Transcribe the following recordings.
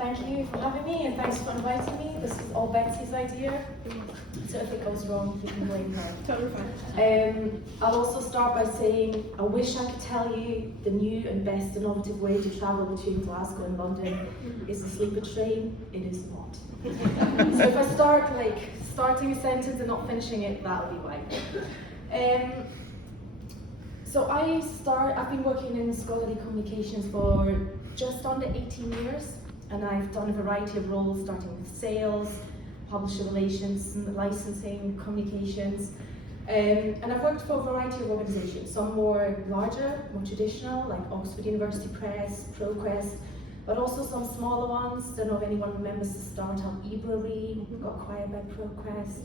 Thank you for having me and thanks for inviting me. This is all Betsy's idea, so if it goes wrong, you can blame her. Totally fine. I'll also start by saying I wish I could tell you the new and best innovative way to travel between Glasgow and London is the sleeper train. It is not. So if I start starting a sentence and not finishing it, that'll be why. So I've been working in scholarly communications for just under 18 years, and I've done a variety of roles, starting with sales, publisher relations, licensing, communications. And I've worked for a variety of organisations, some more larger, more traditional, like Oxford University Press, ProQuest, but also some smaller ones. Don't know if anyone remembers the startup eBrewery, got acquired by ProQuest.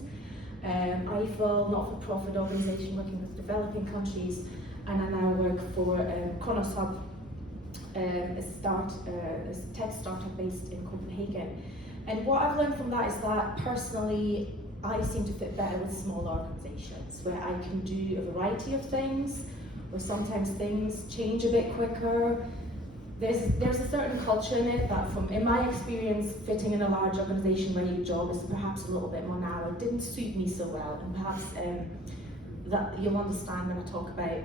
Eiffel, not-for-profit organisation working with developing countries, and I now work for Kronos Hub, a tech startup based in Copenhagen. And what I've learned from that is that personally, I seem to fit better with small organizations where I can do a variety of things, where sometimes things change a bit quicker. There's a certain culture in it that, in my experience, fitting in a large organization where your job is perhaps a little bit more narrow didn't suit me so well, and perhaps that you'll understand when I talk about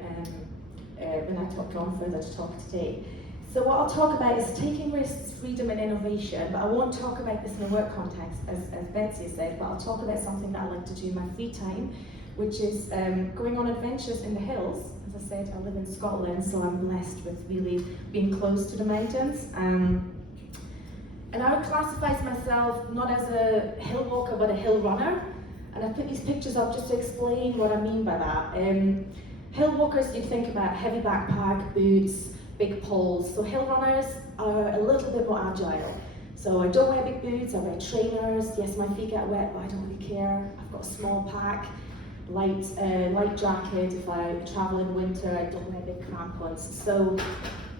when I talk on further to talk today. So what I'll talk about is taking risks, freedom and innovation, but I won't talk about this in a work context, as Betsy said, but I'll talk about something that I like to do in my free time, which is going on adventures in the hills. As I said, I live in Scotland, so I'm blessed with really being close to the mountains. And I would classify myself not as a hill walker, but a hill runner. And I put these pictures up just to explain what I mean by that. Hill walkers, you think about heavy backpack, boots, big poles. So hill runners are a little bit more agile. So I don't wear big boots, I wear trainers. Yes, my feet get wet, but I don't really care. I've got a small pack, light jacket. If I travel in winter, I don't wear big crampons. So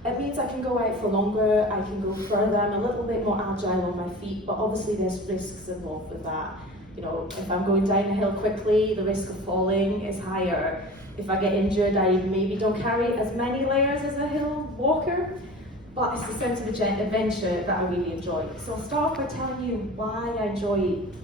it means I can go out for longer, I can go further, I'm a little bit more agile on my feet, but obviously there's risks involved with that. You know, if I'm going down a hill quickly, the risk of falling is higher. If I get injured, I maybe don't carry as many layers as a hill walker, but it's the sense of adventure that I really enjoy. So I'll start off by telling you why I enjoy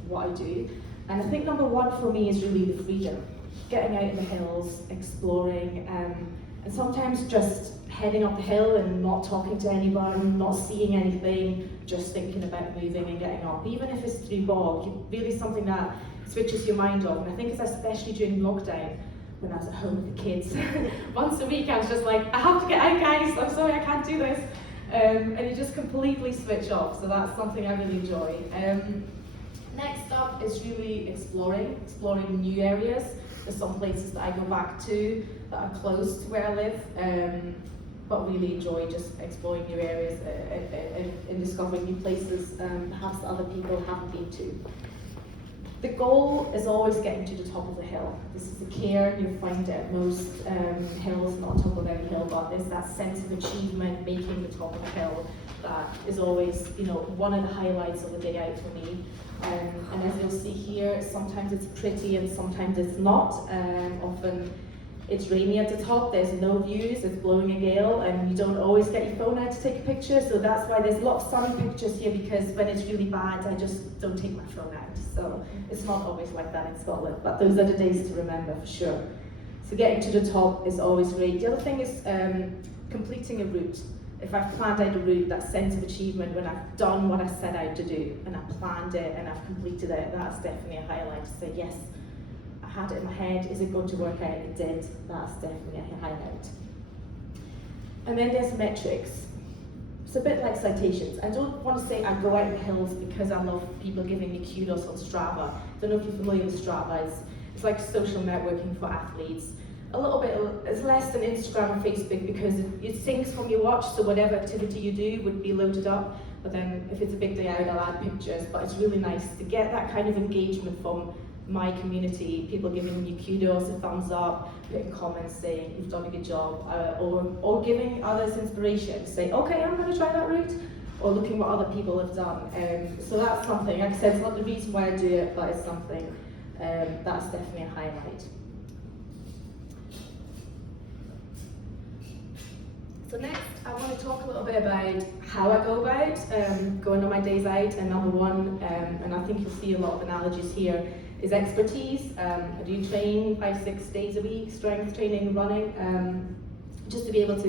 what I do. And I think number one for me is really the freedom. Getting out in the hills, exploring, and sometimes just heading up the hill and not talking to anyone, not seeing anything, just thinking about moving and getting up. Even if it's through bog, really something that switches your mind off. And I think it's especially during lockdown, when I was at home with the kids. Once a week I was just like, I have to get out guys, I'm sorry I can't do this. And you just completely switch off, so that's something I really enjoy. Next up is really exploring new areas. There's some places that I go back to that are close to where I live, but really enjoy just exploring new areas and discovering new places perhaps that other people haven't been to. The goal is always getting to the top of the hill. This is the care you'll find at most hills, not on top of every hill, but there's that sense of achievement, making the top of the hill, that is always, one of the highlights of the day out for me. And as you'll see here, sometimes it's pretty and sometimes it's not. Often it's rainy at the top, there's no views, it's blowing a gale, and you don't always get your phone out to take a picture, so that's why there's a lot of sunny pictures here, because when it's really bad, I just don't take my phone out. So it's not always like that in Scotland, but those are the days to remember for sure. So getting to the top is always great. The other thing is completing a route. If I've planned out a route, that sense of achievement when I've done what I set out to do, and I've planned it and I've completed it, that's definitely a highlight to say, yes, I had it in my head, is it going to work out? It did, that's definitely a highlight. And then there's metrics. It's a bit like citations. I don't want to say I go out in the hills because I love people giving me kudos on Strava. I don't know if you're familiar with Strava. It's like social networking for athletes. A little bit, it's less than Instagram and Facebook because it syncs from your watch, so whatever activity you do would be loaded up. But then if it's a big day out, I'll add pictures. But it's really nice to get that kind of engagement from my community, people giving you kudos, a thumbs up, putting comments saying you've done a good job, or giving others inspiration, say, okay, I'm going to try that route, or looking what other people have done. So that's something, like I said, it's not the reason why I do it, but it's something that's definitely a highlight. So next, I want to talk a little bit about how I go about going on my days out, and number one, and I think you'll see a lot of analogies here, is expertise. I do train 5-6 days a week, strength training, running, just to be able to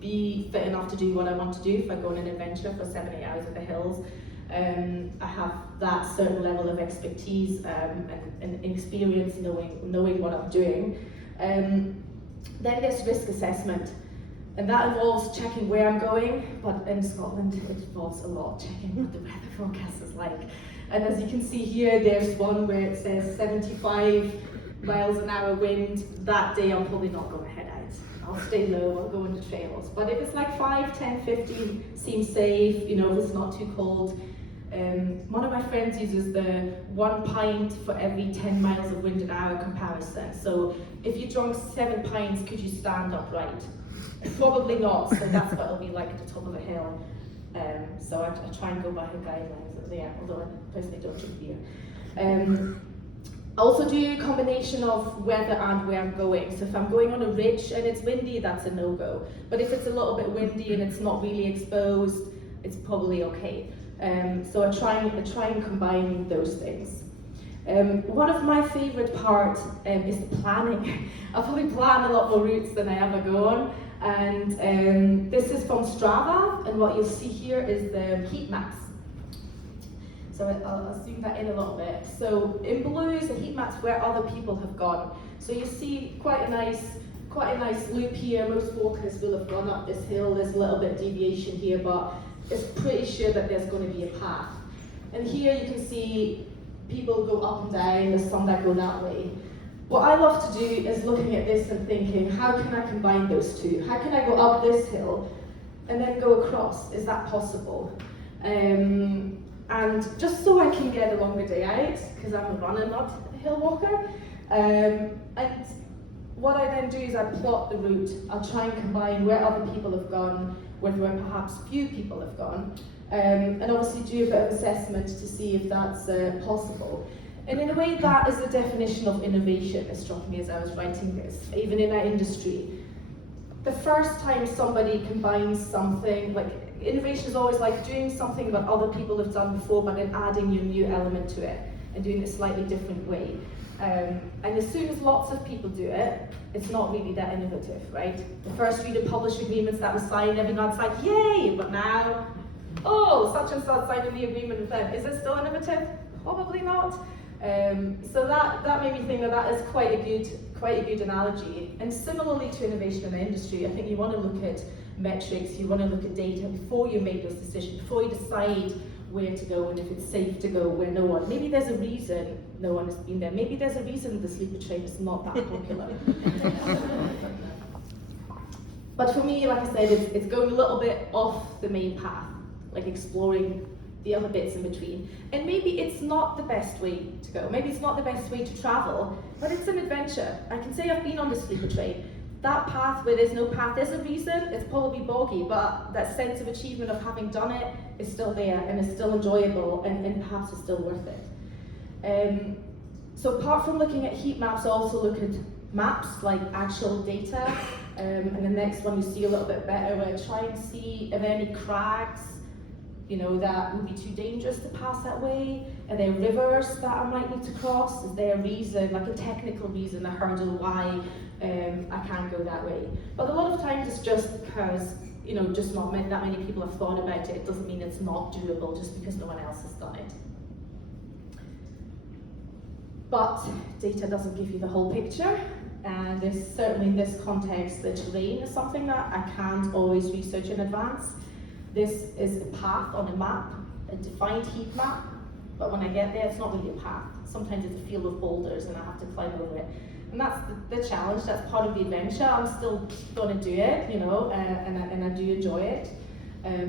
be fit enough to do what I want to do. If I go on an adventure for 7-8 hours in the hills, I have that certain level of expertise and experience knowing what I'm doing. Then there's risk assessment, and that involves checking where I'm going, but in Scotland it involves a lot checking what the weather forecast is like. And as you can see here, there's one where it says 75 miles an hour wind. That day I'm probably not going to head out. I'll stay low, I'll go into trails. But if it's like 5, 10, 15, seems safe, if it's not too cold. One of my friends uses the 1 pint for every 10 miles of wind an hour comparison. So if you drunk 7 pints, could you stand upright? Probably not, so that's what it'll be like at the top of a hill. So I try and go by her guidelines, although I personally don't drink beer. I also do a combination of weather and where I'm going. So if I'm going on a ridge and it's windy, that's a no-go. But if it's a little bit windy and it's not really exposed, it's probably okay. So I try and combine those things. One of my favourite parts is the planning. I probably plan a lot more routes than I ever go on. And this is from Strava, and what you'll see here is the heat maps. So I'll zoom that in a little bit. So in blue is the heat maps where other people have gone. So you see quite a nice loop here. Most walkers will have gone up this hill. There's a little bit of deviation here, but it's pretty sure that there's going to be a path. And here you can see people go up and down. There's some that go that way. What I love to do is looking at this and thinking, how can I combine those two? How can I go up this hill and then go across? Is that possible? And just so I can get a longer day out, because I'm a runner, not a hill walker. And what I then do is I plot the route. I'll try and combine where other people have gone with where perhaps few people have gone. And obviously do a bit of assessment to see if that's possible. And in a way, that is the definition of innovation, it struck me as I was writing this, even in our industry. The first time somebody combines something, like innovation is always like doing something that other people have done before, but then adding your new element to it and doing it a slightly different way. And as soon as lots of people do it, it's not really that innovative, right? The first read and publish agreements that was signed, everyone's like, yay! But now, oh, such and such signed the agreement with them. Is it still innovative? Probably not. So that made me think that is quite a good analogy. And similarly to innovation in the industry, I think you want to look at metrics, you want to look at data before you make those decisions, before you decide where to go and if it's safe to go where no one. Maybe there's a reason no one has been there. Maybe there's a reason the sleeper train is not that popular. But for me, like I said, it's going a little bit off the main path, like exploring the other bits in between. And maybe it's not the best way to go. Maybe it's not the best way to travel, but it's an adventure. I can say I've been on the sleeper train. That path where there's no path, there's a reason, it's probably boggy, but that sense of achievement of having done it is still there and is still enjoyable and perhaps it's still worth it. So apart from looking at heat maps, I also look at maps, like actual data. And the next one you see a little bit better, where I try and see if there are any crags, that would be too dangerous to pass that way. Are there rivers that I might need to cross? Is there a reason, like a technical reason, a hurdle why I can't go that way? But a lot of times it's just because, just not that many people have thought about it. It doesn't mean it's not doable just because no one else has done it. But data doesn't give you the whole picture. And there's certainly in this context, the terrain is something that I can't always research in advance. This is a path on a map, a defined heat map, but when I get there, it's not really a path. Sometimes it's a field of boulders and I have to climb over it. And that's the challenge, that's part of the adventure. I'm still going to do it, and I do enjoy it,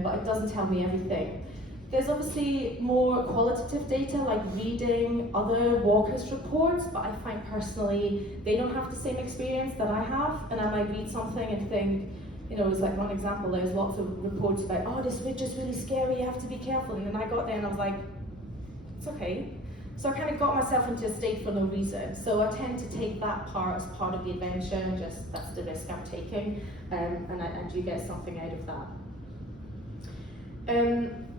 but it doesn't tell me everything. There's obviously more qualitative data, like reading other walkers' reports, but I find personally, they don't have the same experience that I have, and I might read something and think, it's like one example, there's lots of reports about, oh, this ridge is really scary, you have to be careful. And then I got there and I was like, it's okay. So I kind of got myself into a state for no reason. So I tend to take that part as part of the adventure, and just that's the risk I'm taking, and I do get something out of that.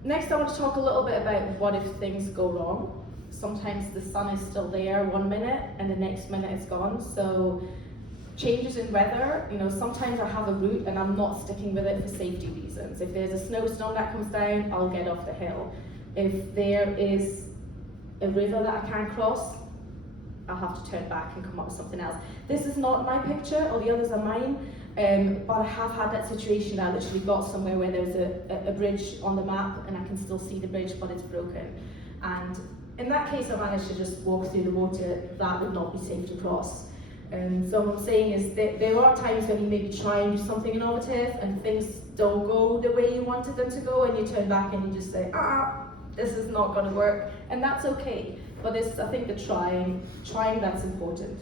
Next I want to talk a little bit about what if things go wrong. Sometimes the sun is still there one minute and the next minute it's gone. So changes in weather, sometimes I have a route and I'm not sticking with it for safety reasons. If there's a snowstorm that comes down, I'll get off the hill. If there is a river that I can't cross, I'll have to turn back and come up with something else. This is not my picture, or the others are mine, but I have had that situation that I literally got somewhere where there's a bridge on the map and I can still see the bridge, but it's broken. And in that case, I managed to just walk through the water. That would not be safe to cross. So what I'm saying is that there are times when you maybe try and do something innovative and things don't go the way you wanted them to go, and you turn back and you just say, this is not going to work, and that's okay. But it's, I think, the trying that's important.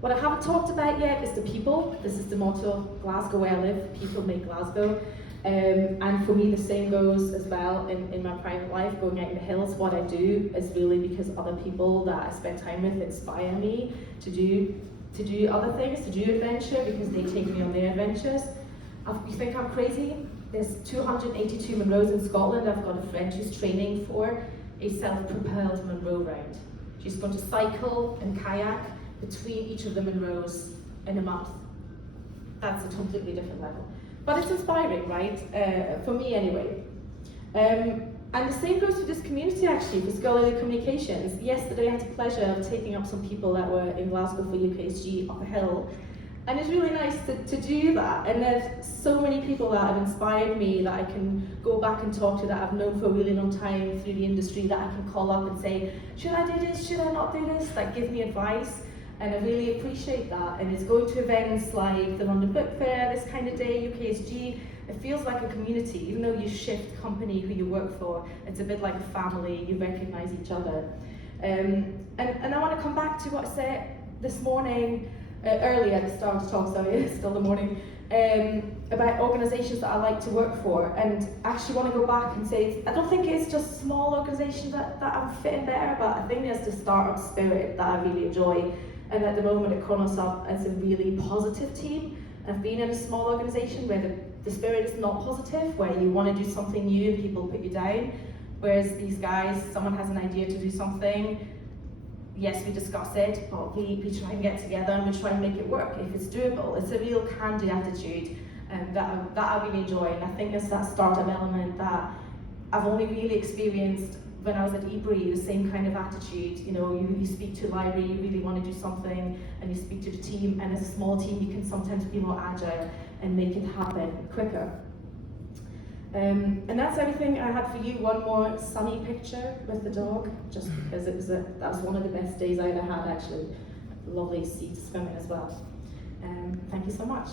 What I haven't talked about yet is the people. This is the motto of Glasgow, where I live. People make Glasgow. And for me, the same goes as well in my private life, going out in the hills. What I do is really because other people that I spend time with inspire me to do other things, to do adventure, because they take me on their adventures. You think I'm crazy? There's 282 Munros in Scotland. I've got a friend who's training for a self-propelled Munro round. She's going to cycle and kayak between each of the Munros in a month. That's a completely different level. But it's inspiring, right? For me anyway. And the same goes for this community actually, for scholarly communications. Yesterday I had the pleasure of taking up some people that were in Glasgow for UKSG up a hill. And it's really nice to do that. And there's so many people that have inspired me that I can go back and talk to, that I've known for a really long time through the industry, that I can call up and say, should I do this, should I not do this? That give me advice. And I really appreciate that. And it's going to events like the London Book Fair, this kind of day, UKSG. It feels like a community, even though you shift company who you work for. It's a bit like a family, you recognise each other. And I want to come back to what I said this morning, earlier at the start of the talk, sorry, it's still the morning, about organisations that I like to work for, and actually want to go back and say, I don't think it's just small organisations that I'm fitting better, but I think there's the startup spirit that I really enjoy. And at the moment at Kronos Hub, it's a really positive team. I've been in a small organisation where the spirit is not positive, where you want to do something new and people put you down. Whereas these guys, someone has an idea to do something, yes, we discuss it, but we try and get together and we try and make it work if it's doable. It's a real can-do attitude that I really enjoy. And I think it's that startup element that I've only really experienced when I was at Ebury, the same kind of attitude. You speak to a library, you really want to do something, and you speak to the team, and as a small team you can sometimes be more agile and make it happen quicker. And that's everything I had for you. One more sunny picture with the dog, just because that was one of the best days I ever had actually. Lovely sea to swim in as well. Thank you so much.